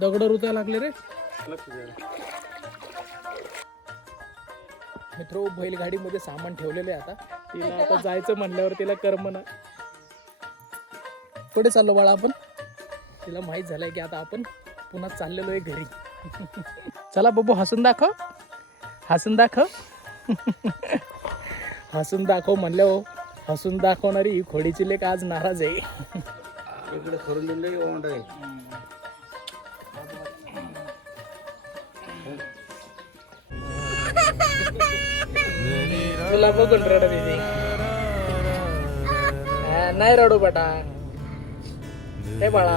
दगड रुतायला लागले रे मित्रो. बैलगाडीमध्ये सामान ठेवलेलं आहे. आता तिला आता जायचं म्हणल्यावर तिला करमना. पुढे चाललो बाळा आपण. तिला माहित झालंय की आता आपण पुन्हा चाललेलो आहे घरी. चला बाबू हसून दाखव, हसून दाखव. हसून दाखव म्हणल्या हो. हसून दाखवणारी ही खोडीची लेक आज नाराज आहे. इकडे करून दिले ओंड आहे. तुला बघून रडत येते. नाही रडू बेटा. हे बाळा